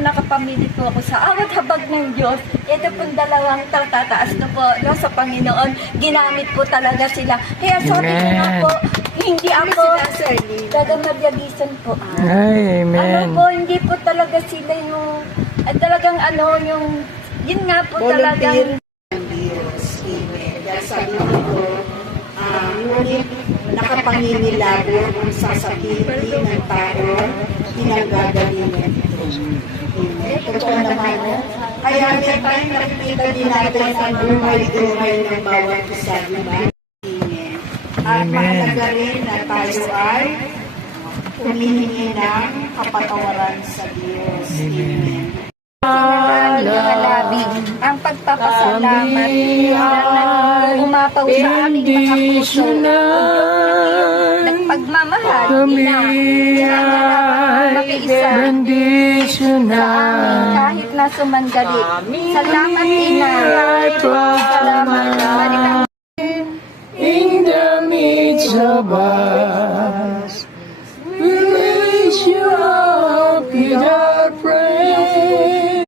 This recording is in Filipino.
nakapamili po ako sa awat habag ng Diyos. Ito pong dalawang tataas na po no, sa Panginoon. Ginamit po talaga sila. Kaya sabi ko nga po, hindi ako taga-madyagisan po. Ay, Ano amen. po, hindi po talaga sila yung, talagang ano, yung, yun nga po talagang, Diyos. Amen. Dahil sabi ko, ngunit nakapanginilago ang sasabihin ng tao, pinanggagalingan ito. Amen. Totoo naman. Kaya may tayong nakikita din natin ang buhay-buhay ng bawat isa, di ba? Amen. At mahalaga rin na tayo ay humihingi ng kapatawaran sa Diyos. Amen. ang pagpapasalamat na umapaw sa aming mga puso. Nagpagmamahal, makiisa sa amin kahit na sumandali. Salamat, Ina. Salamat. In the midst of us.